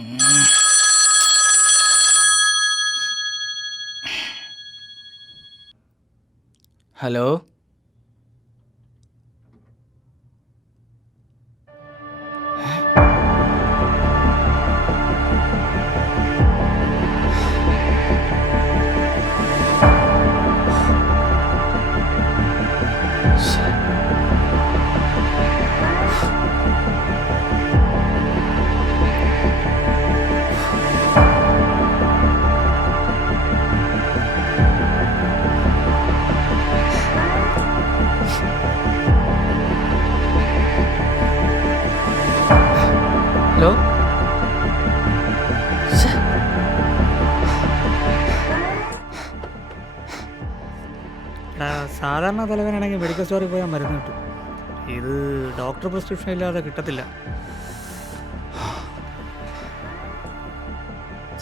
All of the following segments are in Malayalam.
Hello, hello. സാധാരണ തലവേനാണെങ്കിൽ മെഡിക്കൽ സ്റ്റോറിൽ പോയാൽ മരുന്ന് കിട്ടും. ഇത് ഡോക്ടർ പ്രിസ്ക്രിപ്ഷൻ ഇല്ലാതെ കിട്ടത്തില്ല.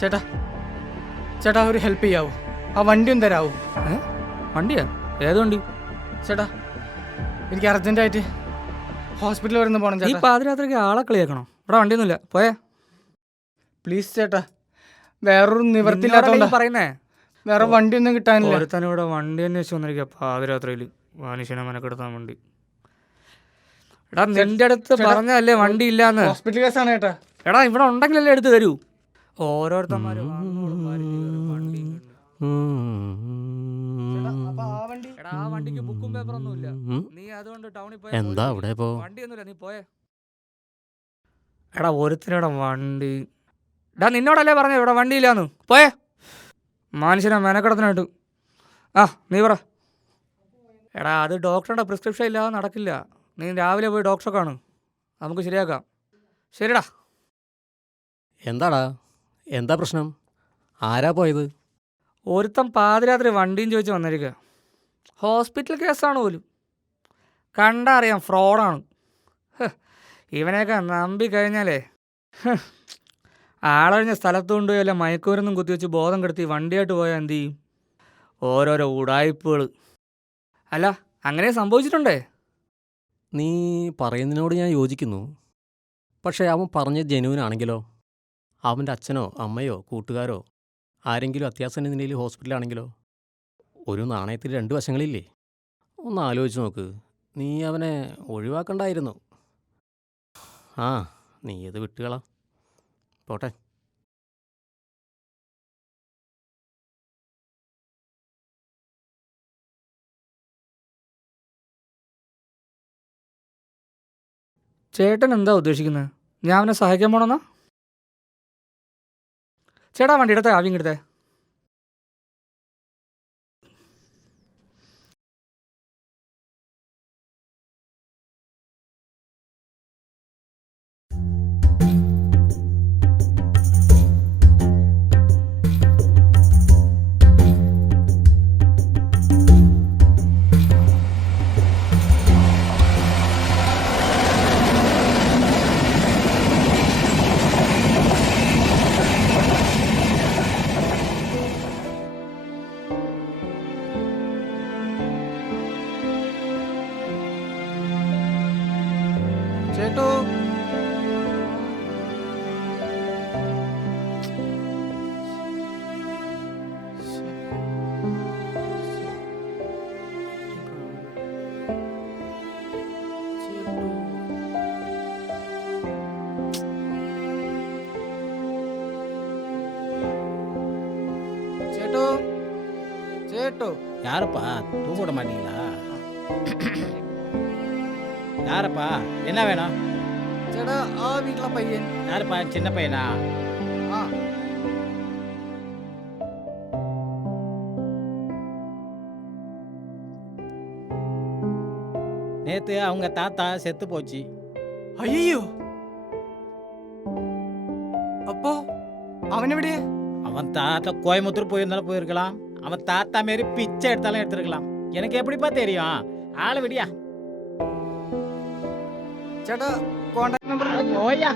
ചേട്ടാ ചേട്ടാ ഒരു ഹെൽപ്പ് ചെയ്യാവോ? ആ വണ്ടി ഒന്ന് തരാവോ? വണ്ടിയാ? ഏത് വണ്ടി? ചേട്ടാ എനിക്ക് അർജൻറ്റായിട്ട് ഹോസ്പിറ്റലിൽ വരുന്ന പോകണം ഈ ചേട്ടാ. പാതിരാത്രിക്ക് ആളെ കളിയാക്കണോ? ഇവിടെ വണ്ടിയൊന്നുമില്ല, പോയേ. പ്ലീസ് ചേട്ടാ, വേറൊരു നിവർത്തില്ലാത്തോണ്ടാ പറയുന്നേ. വേറെ വണ്ടിയൊന്നും കിട്ടാനില്ല. ഒരുത്തനിവിടെ വണ്ടി അന്വേഷിച്ച് വന്നിരിക്കുക പാതിരാത്രിയിൽ. മനുഷ്യനെ മെനക്കെടുത്താൻ വേണ്ടി. എടാ നിന്റെ അടുത്ത് പറഞ്ഞല്ലേ വണ്ടി ഇല്ലാന്ന്. ഹോസ്പിറ്റൽ കേസാണ് ചേട്ടാ. എടാ ഇവിടെ ഉണ്ടെങ്കിലല്ലേ എടുത്ത് തരൂ. ഓരോരുത്തന്മാര് ആ വണ്ടിക്ക് ബുക്കും പേപ്പറൊന്നും ഇല്ല. നീ അതുകൊണ്ട് ടൗണിൽ പോയ എന്താ അവിടെ വണ്ടിയൊന്നുമില്ല, നീ പോയേ. എടാ ഒരുത്തിനിവിടെ വണ്ടി. എടാ നിന്നോടല്ലേ പറഞ്ഞ ഇവിടെ വണ്ടിയില്ലാന്ന്, പോയേ. മനുഷ്യനെ മെനക്കെടത്തിനായിട്ട്. ആ നീ പറ. എടാ അത് ഡോക്ടറുടെ പ്രിസ്ക്രിപ്ഷൻ ഇല്ലാതെ നടക്കില്ല. നീ രാവിലെ പോയി ഡോക്ടറെ കാണും, നമുക്ക് ശരിയാക്കാം. ശരിടാ. എന്താടാ, എന്താ പ്രശ്നം? ആരാ പോയത്? ഒരുത്തം പാതിരാത്രി വണ്ടിയും ചോദിച്ച് വന്നിരിക്കുക. ഹോസ്പിറ്റൽ കേസാണ് പോലും. കണ്ടാ അറിയാം ഫ്രോഡാണ്. ഇവനെയൊക്കെ നമ്പി കഴിഞ്ഞാലേ ആളഴിഞ്ഞ സ്ഥലത്ത് കൊണ്ടുപോയി അല്ല മയക്കുമരുന്നും കുത്തിവെച്ച് ബോധം കെടുത്തി വണ്ടിയായിട്ട് പോയാൽ എന്ത് ചെയ്യും? ഓരോരോ ഉടായ്പകൾ. അല്ല അങ്ങനെ സംഭവിച്ചിട്ടുണ്ടേ. നീ പറയുന്നതിനോട് ഞാൻ യോജിക്കുന്നു. പക്ഷേ അവൻ പറഞ്ഞ ജെന്യൂനാണെങ്കിലോ? അവൻ്റെ അച്ഛനോ അമ്മയോ കൂട്ടുകാരോ ആരെങ്കിലും അത്യാസന്ന നിലയിൽ ഹോസ്പിറ്റലാണെങ്കിലോ? ഒരു നാണയത്തിൽ രണ്ട് വശങ്ങളില്ലേ? ഒന്ന് ആലോചിച്ച് നോക്ക്. നീ അവനെ ഒഴിവാക്കണ്ടായിരുന്നു. ആ നീ ഇത് വിട്ടുകളാ, പോട്ടെ. ചേട്ടൻ എന്താ ഉദ്ദേശിക്കുന്നത്? ഞാൻ അവനെ സഹായിക്കാൻ പോണെന്നാ? ചേട്ടാ വണ്ടി എടുത്തേ, ആവിയും എടുത്തേ. ചേട്ടോ சேட்டோ சேட்டோ யாரப்பா தூங்க விட மாட்டீங்களா? யாரப்பா, என்ன வேணும்? ചേട്ടാ ആ വീട്ടിലെ പയ്യൻ. யாருப்பா, சின்ன பையனா? ആ நேத்து அவங்க தாத்தா செத்து போச்சு. അയ്യോ, അപ്പോ അവനെവിടെയാ? அவன் தாத்தா கோயம்புத்தூர் போயிருந்தாலும் போயிருக்கலாம். அவன் தாத்தா மாரி பிச்சை எடுத்தாலும் எடுத்துருக்கலாம். எனக்கு எப்படிப்பா தெரியும்? ஆளை விடியா. ചേട്ടാ കോണ്ടാക്ട് നമ്പർ ஓய்யா.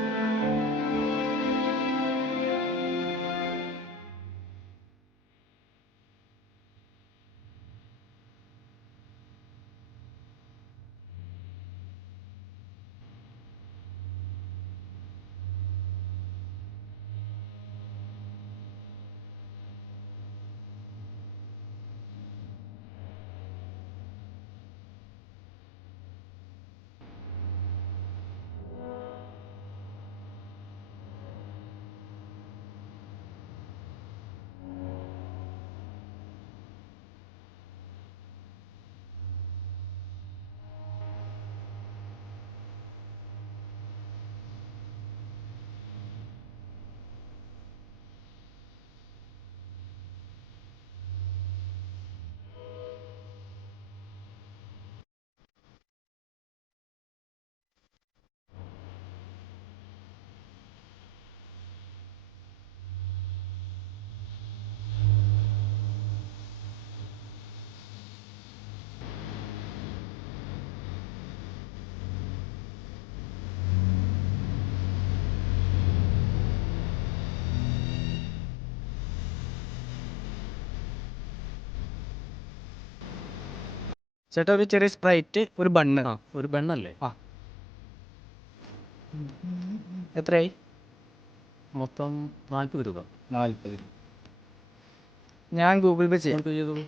ചേട്ടാ ഒരു ചെറിയ സ്പ്രൈറ്റ്, ഒരു ബണ്ണ്. ആ ഒരു ബണ്ണല്ലേ? എത്രയായി? മൊത്തം 40 രൂപ. 40. ഞാൻ ഗൂഗിൾ പേ ചെയ്യാം. പേ ചെയ്തോളൂ.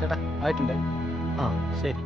ചേട്ടാ ആയിട്ടുണ്ട്. ആ ശരി.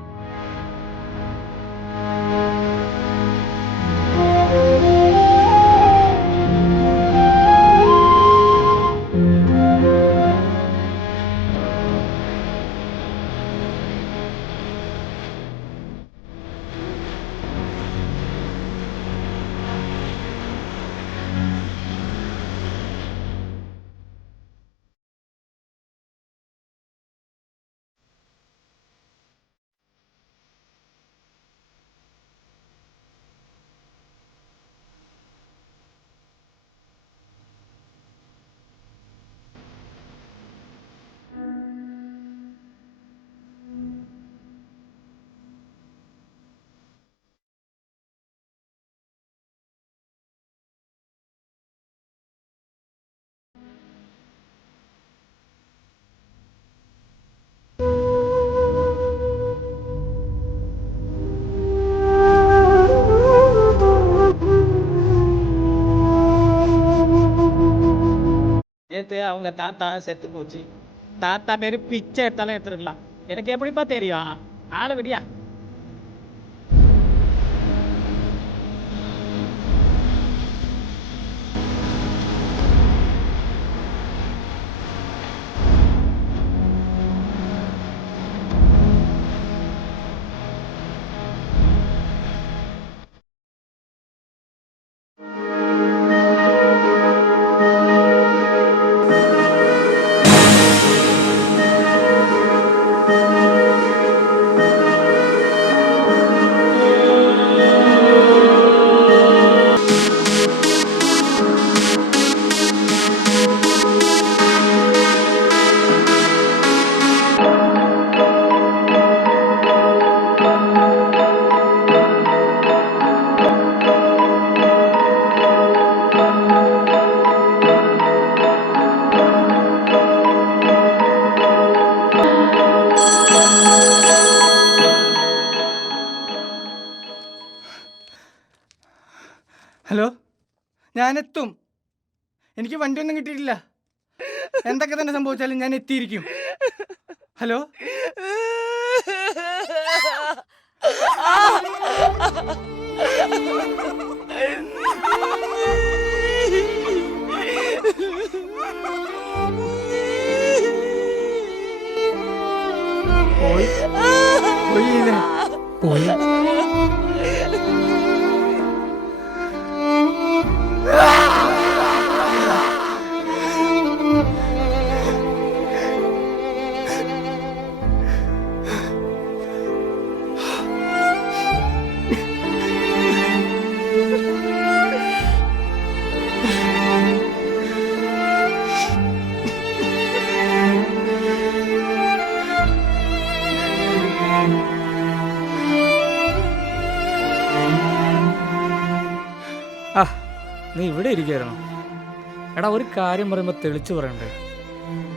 நேத்து அவங்க தாத்தா செத்து போச்சு. தாத்தா மாரி பிச்சை எடுத்தாலும் எடுத்துருக்கலாம். எனக்கு எப்படிப்பா தெரியும்? ஆளை விடியா. ഹലോ, ഞാനെത്തും. എനിക്ക് വണ്ടിയൊന്നും കിട്ടിയിട്ടില്ല. എന്തൊക്കെ തന്നെ സംഭവിച്ചാലും ഞാൻ എത്തിയിരിക്കും. ഹലോ, പോയി പോയില്ലേ? പോയി. ആ നീ ഇവിടെ ഇരിക്കുകയായിരുന്നു. എടാ ഒരു കാര്യം പറയുമ്പോൾ തെളിച്ചു പറയണ്ടേ?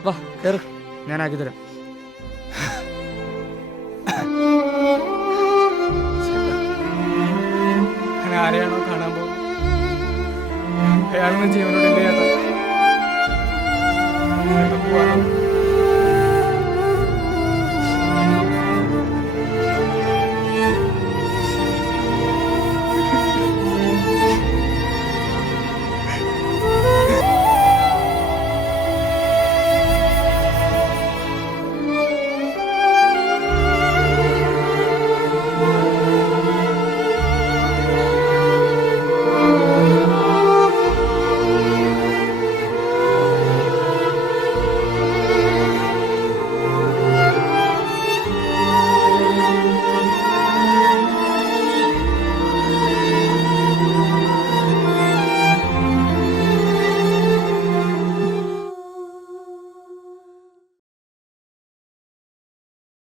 വാ കയറ്, ഞാനാക്കി തരാം. ഞാൻ ആരെയാണോ കാണാൻ പോകുന്നത് അയാളൊന്നും ജീവനോട്